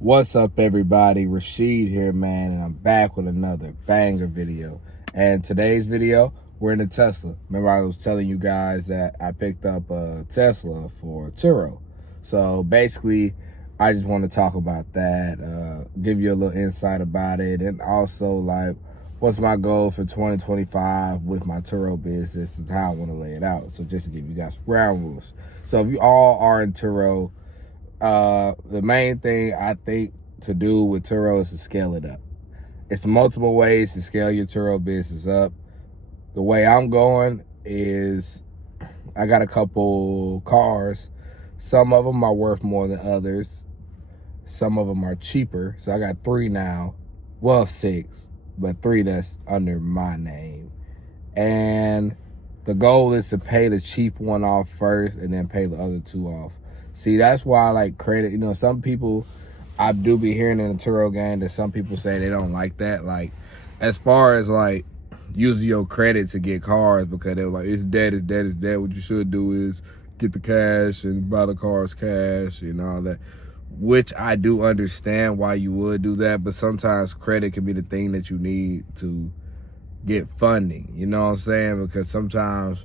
What's up, everybody? Rashid here, man, and I'm back with another banger video. And today's video, we're in a Tesla. Remember, I was telling you guys that I picked up a Tesla for Turo. So basically, I just want to talk about that, give you a little insight about it, and also like what's my goal for 2025 with my Turo business and how I want to lay it out. So just to give you guys ground rules. So if you all are in Turo, the main thing I think to do with Turo is to scale it up. It's multiple ways to scale your Turo business up. The way I'm going is I got a couple cars. Some of them are worth more than others. Some of them are cheaper. So I got 3 now. Well, 6, but 3 that's under my name. And the goal is to pay the cheap one off first and then pay the other 2 off. See, that's why I like credit. You know, some people, I do be hearing in the Turo game that some people say they don't like that. Like, as far as like using your credit to get cars, because they're like, it's dead, it's dead, it's dead. What you should do is get the cash and buy the cars cash and all that. Which I do understand why you would do that, but sometimes credit can be the thing that you need to get funding. You know what I'm saying? Because sometimes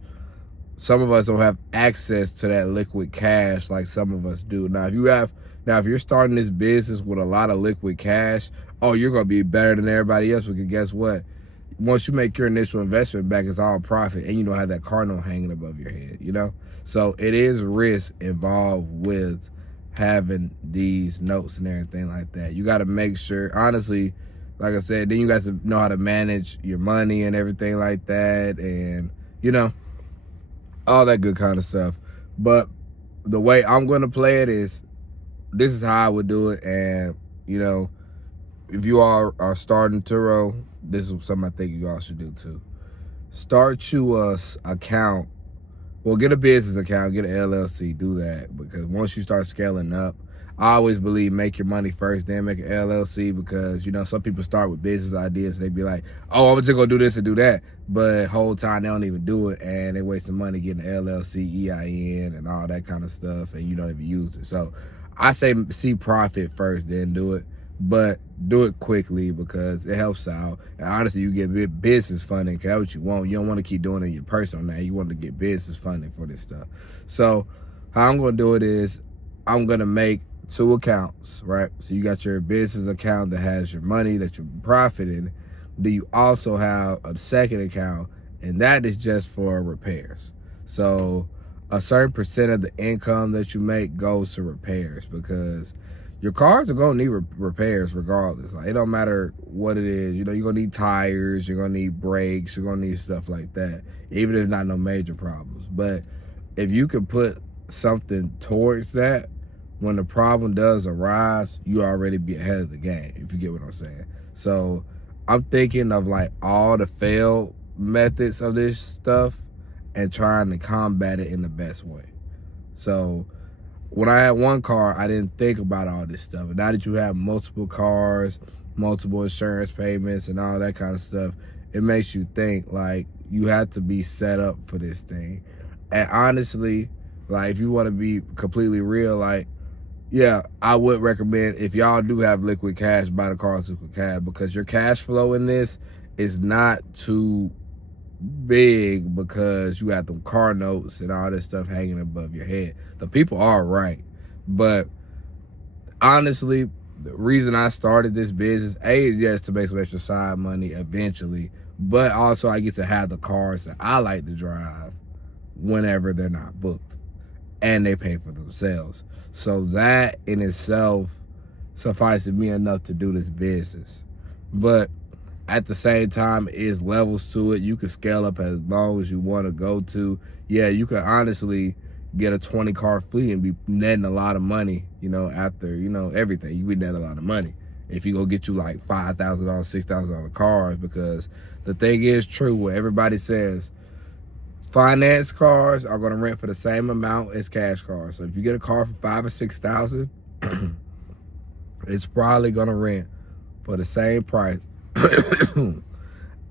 some of us don't have access to that liquid cash like some of us do. Now, if you're starting this business with a lot of liquid cash, oh, you're going to be better than everybody else, because guess what? Once you make your initial investment back, it's all profit, and you don't have that car note hanging above your head, you know? So it is risk involved with having these notes and everything like that. You got to make sure, honestly, like I said, then you got to know how to manage your money and everything like that, and, you know, all that good kind of stuff. But the way I'm going to play it is, this is how I would do it. And, you know, if you all are starting Turo, this is something I think you all should do too. Start you a account. Well, get a business account, get an LLC, do that. Because once you start scaling up, I always believe make your money first, then make an LLC, because, you know, some people start with business ideas. They be like, oh, I'm just going to do this and do that. But whole time they don't even do it, and they wasting money getting an LLC, EIN, and all that kind of stuff, and you don't even use it. So I say see profit first, then do it. But do it quickly, because it helps out. And honestly, you get business funding, because that's what you want. You don't want to keep doing it in your personal name. You want to get business funding for this stuff. So how I'm going to do it is I'm going to make 2 accounts, right? So you got your business account that has your money that you're profiting. Then you also have a second account, and that is just for repairs. So a certain percent of the income that you make goes to repairs, because your cars are gonna need repairs regardless. Like, it don't matter what it is. You know, you're gonna need tires, you're gonna need brakes, you're gonna need stuff like that, even if not no major problems. But if you could put something towards that, when the problem does arise, you already be ahead of the game, if you get what I'm saying. So I'm thinking of like all the failed methods of this stuff and trying to combat it in the best way. So when I had one car, I didn't think about all this stuff. But now that you have multiple cars, multiple insurance payments and all that kind of stuff, it makes you think like you have to be set up for this thing. And honestly, like, if you want to be completely real, like, yeah, I would recommend, if y'all do have liquid cash, buy the car with liquid cash, because your cash flow in this is not too big, because you got them car notes and all this stuff hanging above your head. The people are right. But honestly, the reason I started this business, A, is just to make some extra side money eventually, but also I get to have the cars that I like to drive whenever they're not booked, and they pay for themselves. So that in itself suffices me enough to do this business. But at the same time, is levels to it. You can scale up as long as you want to go to. Yeah, you can honestly get a 20 car fleet and be netting a lot of money, you know, after, you know, everything. You be netting a lot of money if you go get you like $5,000, $6,000 cars, because the thing is true, what everybody says, finance cars are going to rent for the same amount as cash cars. So if you get a car for $5,000 or $6,000, it's probably going to rent for the same price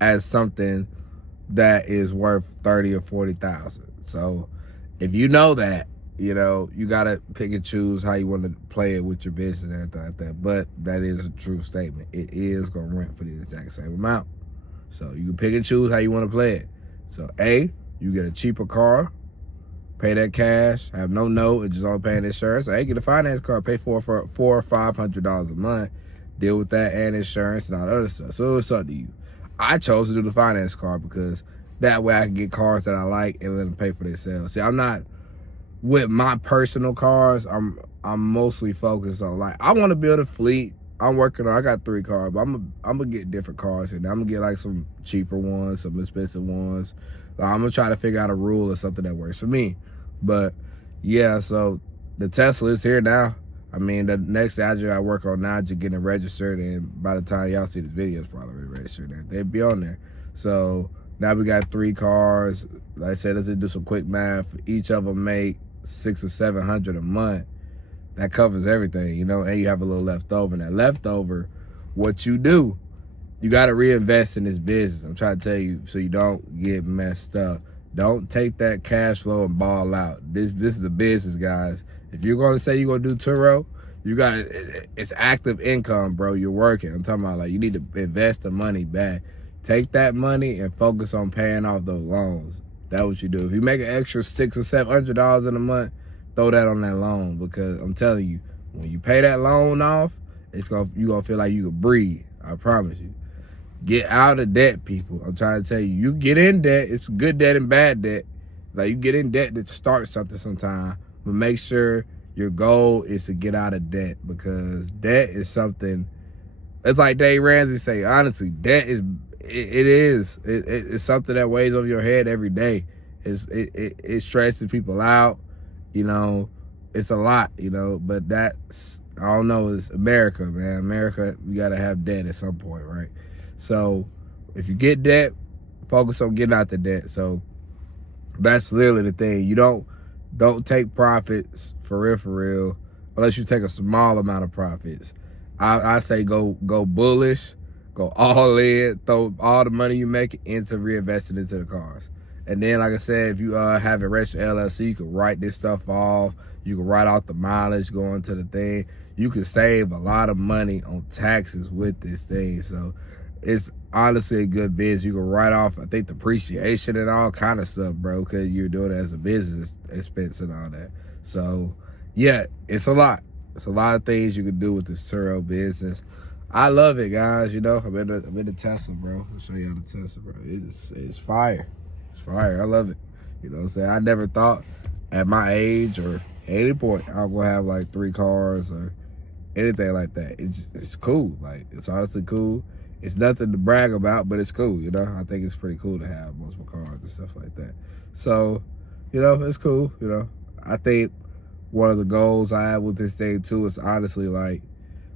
as something that is worth $30,000 or $40,000. So if you know that, you know, you gotta pick and choose how you want to play it with your business and everything like that. But that is a true statement. It is gonna rent for the exact same amount. So you can pick and choose how you want to play it. So A, you get a cheaper car, pay that cash, have no note, and just only paying insurance. A, get a finance car, pay for $400 or $500 a month, deal with that and insurance and all that other stuff. So it's up to you. I chose to do the finance car because that way I can get cars that I like and let them pay for themselves. See, I'm not with my personal cars. I'm mostly focused on, like, I want to build a fleet. I'm working on, I got 3 cars, but I'm gonna get different cars, and I'm gonna get like some cheaper ones, some expensive ones. I'm gonna try to figure out a rule or something that works for me. But yeah, so the Tesla is here now. I mean, the next thing I work on now, just getting it registered, and by the time y'all see this video, it's probably already registered and they'll be on there. So now we got 3 cars. Like I said, let's just do some quick math. Each of them make $600 or $700 a month. That covers everything, you know, and you have a little left over. And that leftover, what you do, you got to reinvest in this business. I'm trying to tell you so you don't get messed up. Don't take that cash flow and ball out. This is a business, guys. If you're going to say you're going to do Turo, you got it's active income, bro. You're working. I'm talking about, like, you need to invest the money back. Take that money and focus on paying off those loans. That's what you do. If you make an extra $600 or $700 in a month, throw that on that loan, because I'm telling you, when you pay that loan off, you're gonna feel like you can breathe. I promise you. Get out of debt, people. I'm trying to tell you, you get in debt. It's good debt and bad debt. Like, you get in debt to start something sometime, but make sure your goal is to get out of debt, because debt is something. It's like Dave Ramsey say, honestly, debt is it's something that weighs over your head every day. It stresses people out. You know, it's a lot, you know, but that's, I don't know, it's America, man. America, we got to have debt at some point, right? So if you get debt, focus on getting out the debt. So that's literally the thing. You don't take profits for real, unless you take a small amount of profits. I say go bullish, go all in, throw all the money you make into reinvesting into the cars. And then, like I said, if you have a registered LLC, you can write this stuff off. You can write off the mileage going to the thing. You can save a lot of money on taxes with this thing. So it's honestly a good business. You can write off, I think, depreciation and all kind of stuff, bro, because you're doing it as a business expense and all that. So yeah, it's a lot. It's a lot of things you can do with this Turo business. I love it, guys. You know, I'm in the Tesla, bro. I'll show y'all the Tesla, bro. It's fire. It's fire. I love it. You know what I'm saying? I never thought at my age or any point I'm gonna have like 3 cars or anything like that. It's cool. Like, it's honestly cool. It's nothing to brag about, but it's cool, you know? I think it's pretty cool to have multiple cars and stuff like that. So, you know, it's cool, you know? I think one of the goals I have with this thing too is honestly, like,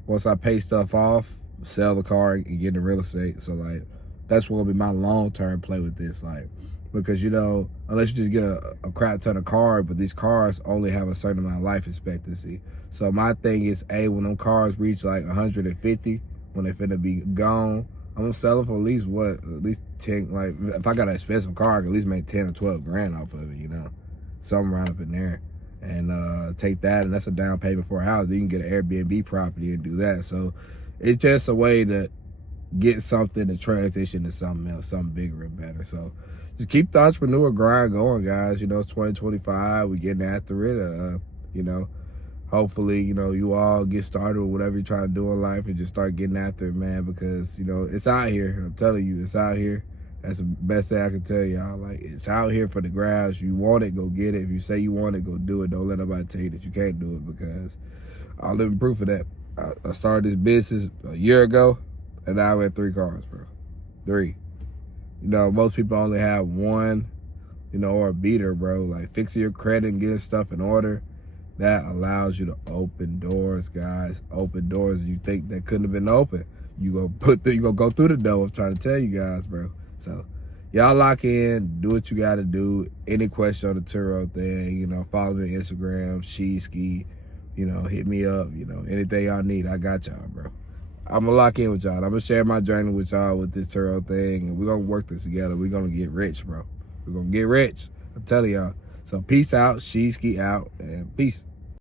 once I pay stuff off, sell the car and get into real estate. So, like, that's gonna be my long-term play with this, like, because, you know, unless you just get a crap ton of cars, but these cars only have a certain amount of life expectancy. So my thing is, when them cars reach like 150, when they finna be gone, I'm gonna sell them for at least 10, like, if I got an expensive car, I can at least make 10 or 12 grand off of it, you know? Something right up in there. And take that, and that's a down payment for a house. Then you can get an Airbnb property and do that. So it's just a way to get something to transition to something else, something bigger and better. So just keep the entrepreneur grind going, guys. You know, it's 2025. We're getting after it. You know, hopefully, you know, you all get started with whatever you're trying to do in life and just start getting after it, man, because, you know, it's out here. I'm telling you, it's out here. That's the best thing I can tell y'all. Like, it's out here for the grabs. You want it, go get it. If you say you want it, go do it. Don't let nobody tell you that you can't do it, because I'll live in proof of that. I started this business a year ago, and now we have 3 cars, bro. 3. You know, most people only have 1, you know, or a beater, bro. Like, fixing your credit and getting stuff in order, that allows you to open doors, guys. Open doors you think that couldn't have been open. You gonna go through the door. I'm trying to tell you guys, bro. So y'all lock in, do what you gotta do. Any question on the Turo thing, you know, follow me on Instagram, Sheeski, you know, hit me up, you know, anything y'all need, I got y'all, bro. I'm gonna lock in with y'all. I'm gonna share my journey with y'all with this Turo thing, and we're gonna work this together. We're gonna get rich, bro. We're gonna get rich. I'm telling y'all. So peace out, Sheeski out, and peace.